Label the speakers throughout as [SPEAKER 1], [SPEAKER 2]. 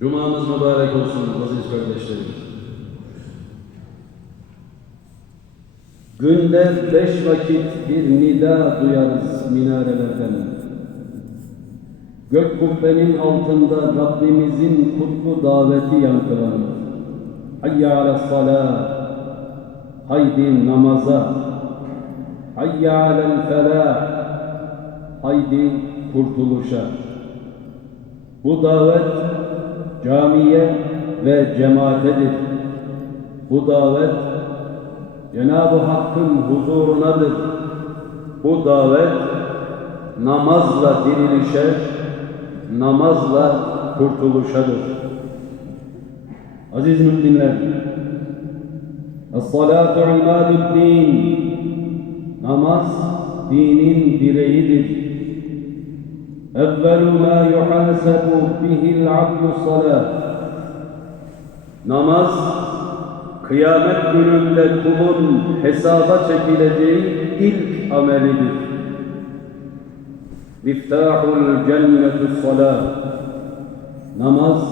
[SPEAKER 1] Cumamız mübarek olsun aziz kardeşlerim. Günde beş vakit bir nida duyarız minarelerden. Gök kubbenin altında Rabbimizin kutlu daveti yankılanır. Hayya ala salah, haydi namaza, hayya alel felah, haydi kurtuluşa. Bu davet camiye ve cemaatedir. Bu davet Cenab-ı Hakk'ın huzurunadır. Bu davet namazla dirilişe, namazla kurtuluşadır. Aziz müminler, Es-salatu imadu'd-din. Namaz dinin direğidir. Evvelu ma yuhasabu bihil abdu salat. Namaz kıyamet gününde kulun hesaba çekileceği ilk amelidir. Miftahul cennetus salat. Namaz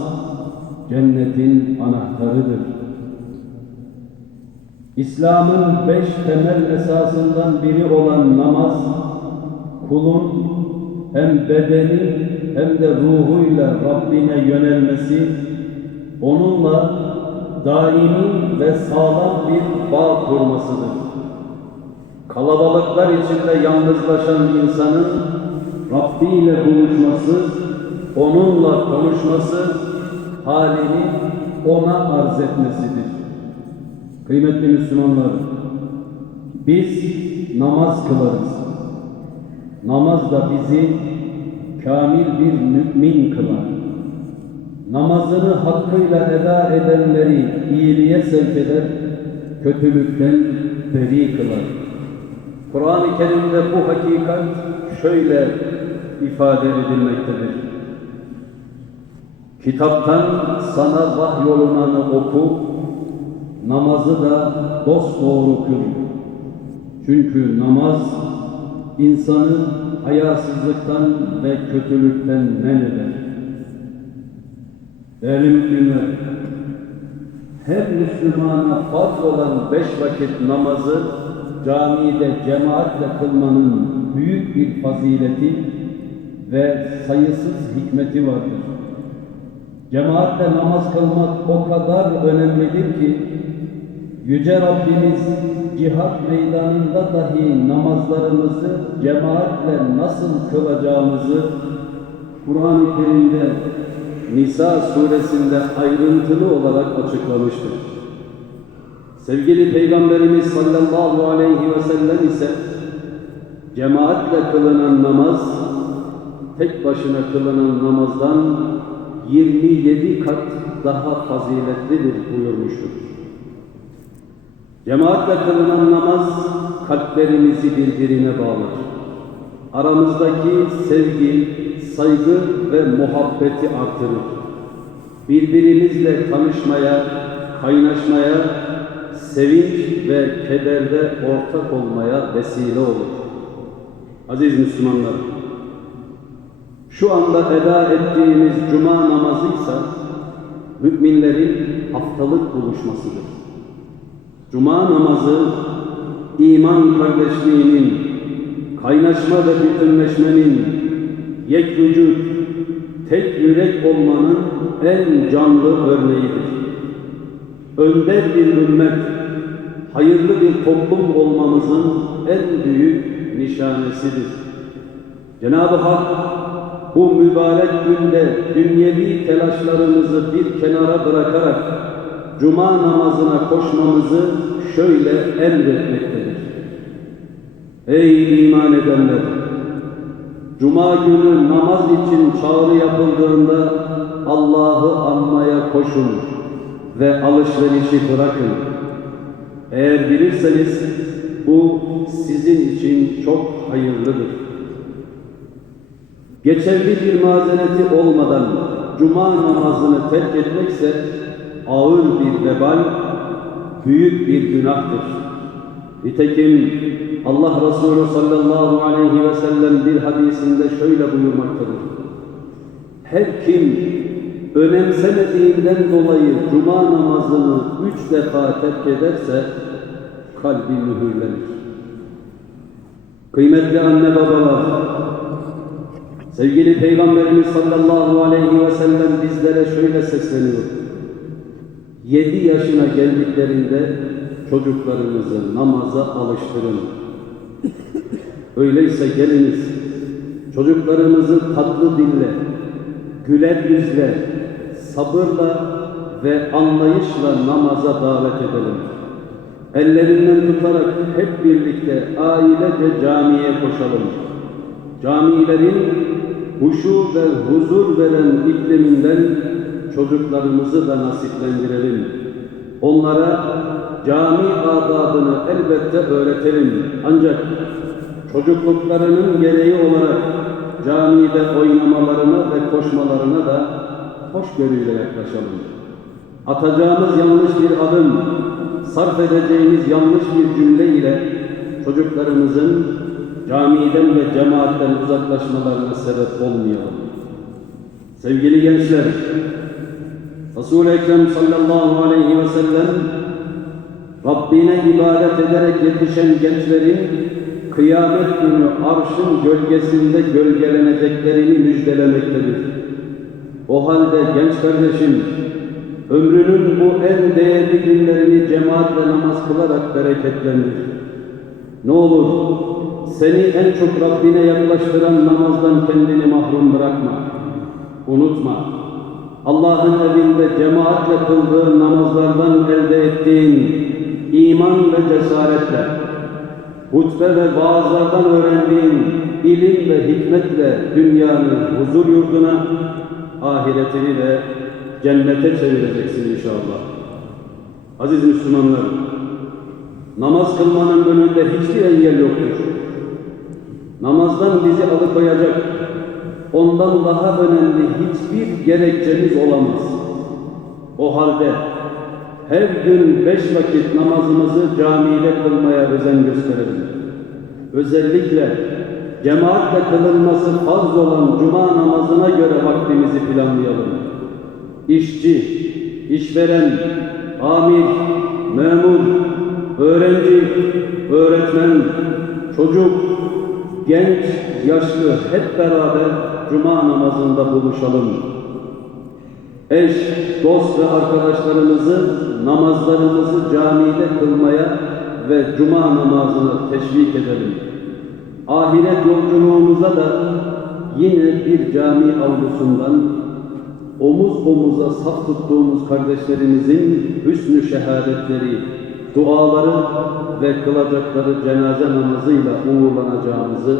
[SPEAKER 1] cennetin anahtarıdır. İslam'ın beş temel esasından biri olan namaz, kulun hem bedeni hem de ruhuyla Rabbine yönelmesi, onunla daimi ve sağlam bir bağ kurmasıdır. Kalabalıklar içinde yalnızlaşan insanın Rabbi ile buluşması, onunla konuşması, halini ona arz etmesidir. Kıymetli Müslümanlar, biz namaz kılarız. Namaz da bizi kamil bir mümin kılar. Namazını hakkıyla eda edenleri iyiliğe sevk eder, kötülükten beri kılar. Kur'an-ı Kerim'de bu hakikat şöyle ifade edilmektedir. Kitaptan sana vahyolunanı oku, namazı da dosdoğru kıl. Çünkü namaz insanı hayasızlıktan ve kötülükten men eder. Değerli müminler, her Müslümana farz olan beş vakit namazı camide cemaatle kılmanın büyük bir fazileti ve sayısız hikmeti vardır. Cemaatle namaz kılmak o kadar önemlidir ki Yüce Rabbimiz cihat meydanında dahi namazlarımızı cemaatle nasıl kılacağımızı Kur'an-ı Kerim'de Nisa suresinde ayrıntılı olarak açıklamıştır. Sevgili Peygamberimiz sallallahu aleyhi ve sellem ise cemaatle kılınan namaz tek başına kılınan namazdan 27 kat daha faziletlidir buyurmuştur. Cemaatle kılınan namaz kalplerimizi birbirine bağlar. Aramızdaki sevgi, saygı ve muhabbeti artırır. Birbirimizle tanışmaya, kaynaşmaya, sevinç ve kederde ortak olmaya vesile olur. Aziz Müslümanlar, şu anda eda ettiğimiz cuma namazıysa müminlerin haftalık buluşmasıdır. Cuma namazı iman kardeşliğinin, kaynaşma ve bütünleşmenin, yek vücut, tek yürek olmanın en canlı örneğidir. Önder bir ümmet, hayırlı bir toplum olmamızın en büyük nişanesidir. Cenab-ı Hak bu mübarek günde dünyevi telaşlarımızı bir kenara bırakarak cuma namazına koşmamızı şöyle emretmektedir. Ey iman edenler! Cuma günü namaz için çağrı yapıldığında Allah'ı anmaya koşun ve alışverişi bırakın. Eğer bilirseniz bu sizin için çok hayırlıdır. Geçerli bir mazereti olmadan cuma namazını terk etmekse ağır bir vebal, büyük bir günahtır. Nitekim Allah Resulü sallallahu aleyhi ve sellem bir hadisinde şöyle buyurmaktadır. Her kim önemsemediğinden dolayı cuma namazını üç defa terk ederse kalbi mühürlenir. Kıymetli anne babalar, sevgili Peygamberimiz sallallahu aleyhi ve sellem bizlere şöyle sesleniyor. Yedi yaşına geldiklerinde çocuklarınızı namaza alıştırın. Öyleyse geliniz, çocuklarımızı tatlı dille, güler yüzle, sabırla ve anlayışla namaza davet edelim. Ellerinden tutarak hep birlikte ailece camiye koşalım. Camilerin huşu ve huzur veren ikliminden çocuklarımızı da nasiplendirelim. Onlara cami adabını elbette öğretelim. Ancak çocukluklarının gereği olarak camide oynamalarına ve koşmalarına da hoşgörüyle yaklaşalım. Atacağımız yanlış bir adım, sarf edeceğimiz yanlış bir cümle ile çocuklarımızın camiden ve cemaatten uzaklaşmalarına sebep olmayalım. Sevgili gençler, Resul-i Ekrem sallallahu aleyhi ve sellem Rabbine ibadet ederek yetişen gençlerin kıyamet günü arşın gölgesinde gölgeleneceklerini müjdelemektedir. O halde genç kardeşim, ömrünün bu en değerli günlerini cemaatle namaz kılarak bereketlendir. Ne olur seni en çok Rabbine yaklaştıran namazdan kendini mahrum bırakma. Unutma, Allah'ın evinde cemaatle kıldığın namazlardan elde ettiğin iman ve cesaretle, hutbe ve vaazlardan öğrendiğin ilim ve hikmetle dünyanın huzur yurduna, ahiretini de cennete çevireceksin inşallah. Aziz Müslümanlar, namaz kılmanın önünde hiçbir engel yoktur. Namazdan bizi alıkoyacak, ondan daha önemli hiçbir gerekçemiz olamaz. O halde her gün beş vakit namazımızı camide kılmaya özen gösterelim. Özellikle cemaatle kılınması farz olan cuma namazına göre vaktimizi planlayalım. İşçi, işveren, amir, memur, öğrenci, öğretmen, çocuk, genç, yaşlı hep beraber cuma namazında buluşalım. Eş, dost ve arkadaşlarımızı namazlarımızı camide kılmaya ve cuma namazını teşvik edelim. Ahiret yolculuğumuza da yine bir cami avlusundan omuz omuza saf tuttuğumuz kardeşlerimizin hüsnü şehadetleri, duaları ve kılacakları cenaze namazıyla uğurlanacağımızı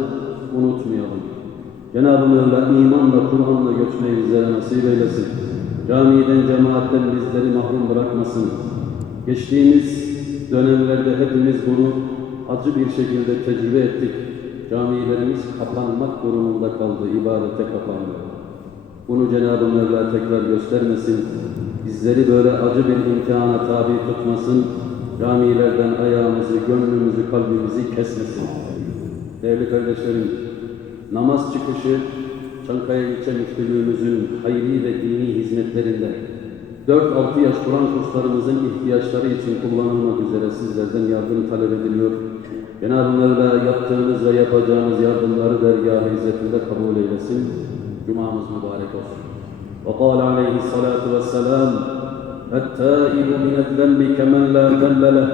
[SPEAKER 1] unutmayalım. Cenab-ı Mevla imanla, Kur'an'la göçmeyi bizlere nasip eylesin. Camiden, cemaatten bizleri mahrum bırakmasın. Geçtiğimiz dönemlerde hepimiz bunu acı bir şekilde tecrübe ettik. Camilerimiz kapanmak durumunda kaldı, ibadete kapandı. Bunu Cenab-ı Mevla tekrar göstermesin. Bizleri böyle acı bir imtihana tabi tutmasın. Camilerden ayağımızı, gönlümüzü, kalbimizi kesmesin. Değerli kardeşlerim, namaz çıkışı Çankaya İlçe Müftülüğümüzün hayri ve dini hizmetlerinde 4-6 yaş Kur'an kurslarımızın ihtiyaçları için kullanılmak üzere sizlerden yardım talep ediliyor. Cenab-ı Mevla yaptığınız ve yapacağınız yardımları dergâh-ı izzetinde kabul eylesin. Cumamız mübarek olsun. وقال عليه الصلاة والسلام التائب من الذنب كمن لا ذنب له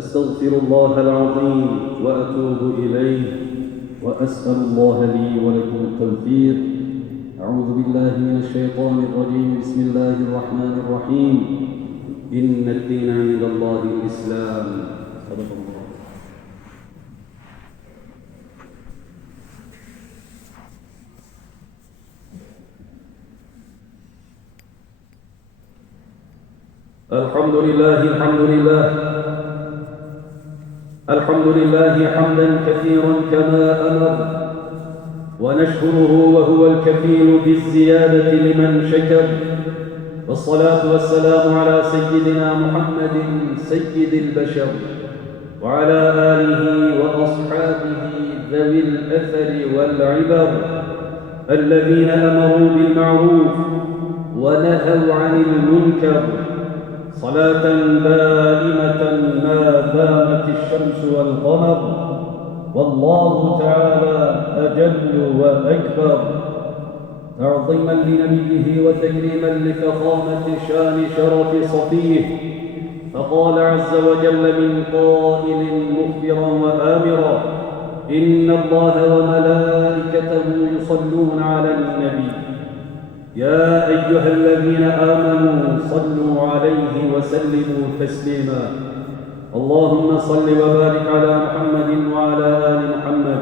[SPEAKER 1] أستغفر الله العظيم وأتوب إليه وأسأل الله لي ولكم التوفيق. أعوذ بالله من الشيطان الرجيم. بسم الله الرحمن الرحيم. إن الدين عند الله الإسلام. الله الحمد لله الحمد لله. الحمد لله حمدا كثيرا كما أمر. ونشكره وهو الكفيل بالزيادة لمن شكر. والصلاة والسلام على سيدنا محمد سيد البشر. وعلى آله وأصحابه ذوي الأثر والعبر. الذين أمروا بالمعروف ونهوا عن المنكر. صلاة دائمة ما دامت الشمس والقمر والله تعالى أجل وأكبر. تعظيما لنبيه وتكريما لفخامة شان شرف صفيه فقال عز وجل من قائل مخبرا وآمرا إن الله وملائكته يصلون على النبي. يا أيها الذين آمنوا صلوا عليه وسلموا تسليما. اللهم صل وبارك على محمد وعلى آل محمد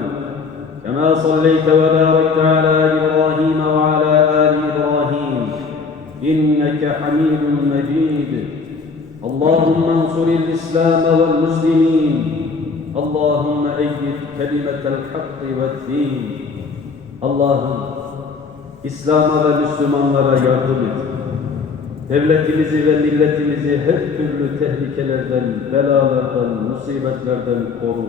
[SPEAKER 1] كما صليت وباركت على إبراهيم وعلى آل إبراهيم إنك حميد مجيد. اللهم انصر الإسلام والمسلمين. اللهم أيد كلمة الحق والدين. اللهم İslam'a ve Müslümanlara yardım et. Devletimizi ve milletimizi her türlü tehlikelerden, belalardan, musibetlerden koru.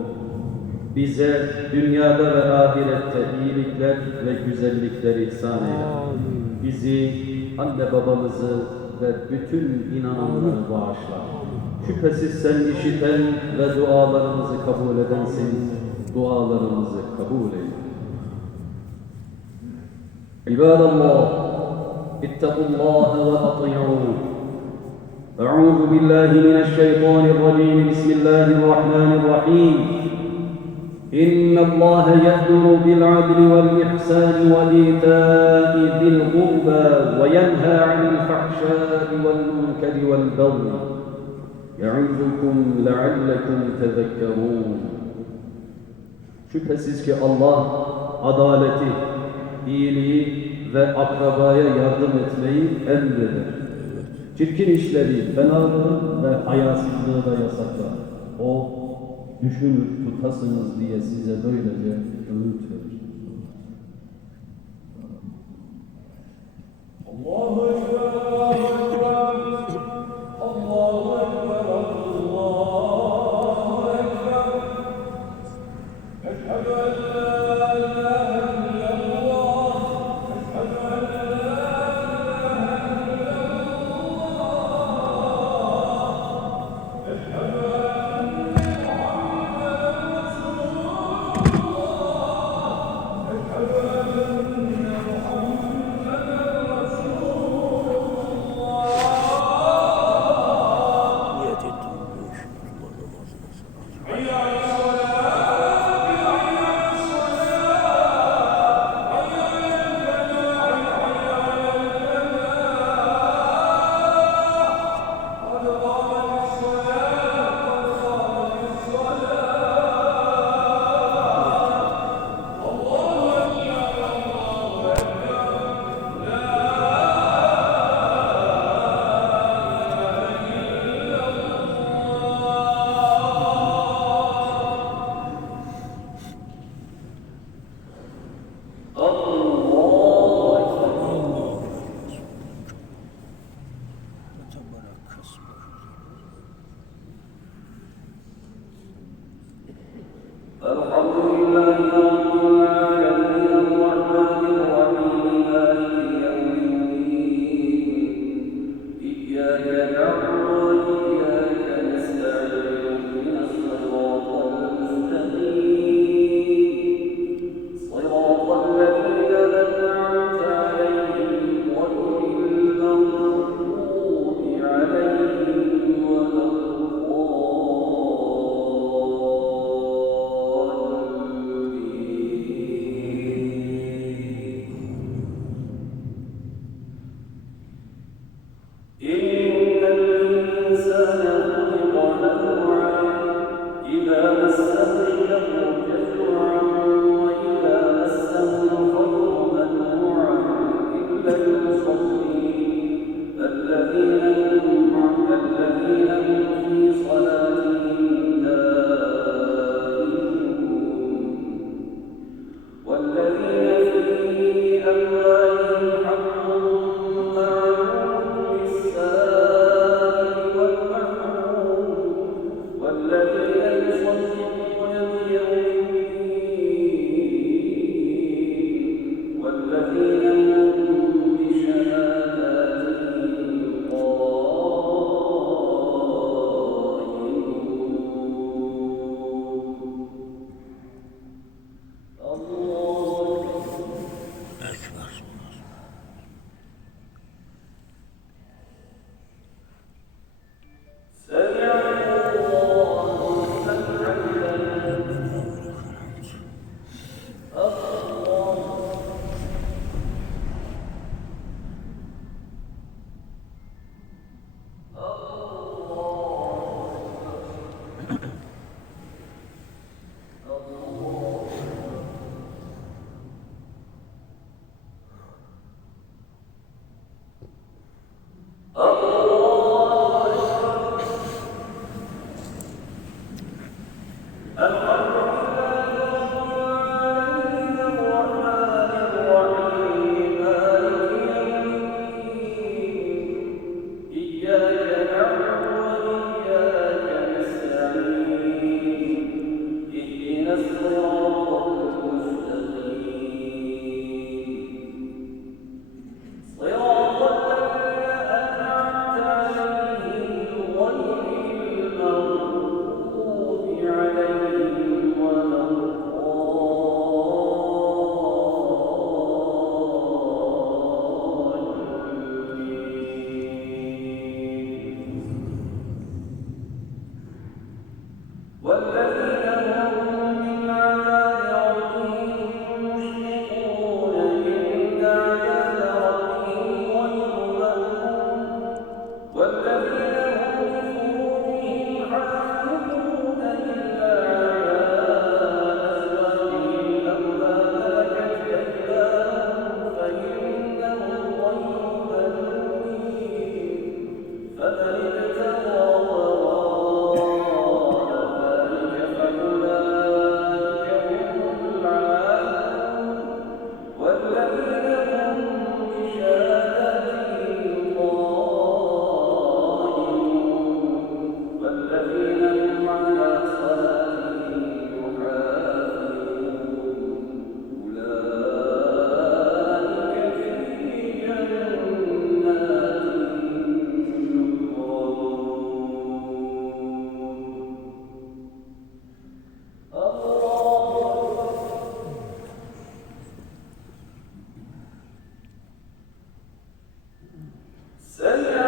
[SPEAKER 1] Bize dünyada ve ahirette iyilikler ve güzellikler ihsan eyle. Bizi, anne babamızı ve bütün inananları bağışla. Şüphesiz sen işiten ve dualarımızı kabul edensin. Dualarımızı kabul eyle. عباد الله اتقوا الله وأطيعوه. أعوذ بالله من الشيطان الرجيم. بسم الله الرحمن الرحيم. إن الله يأمر بالعدل والإحسان وإيتاء ذي القربى وينهى عن الفحشاء والمنكر والبغي يعظكم لعلكم تذكرون. Şüphesiz ki Allah adaleti, iyiliği ve akrabaya yardım etmeyi emreder. Çirkin işleri, fenalığı ve hayasızlığı da yasaklar. O, düşünür tutasınız diye size böylece öğüt Yeah.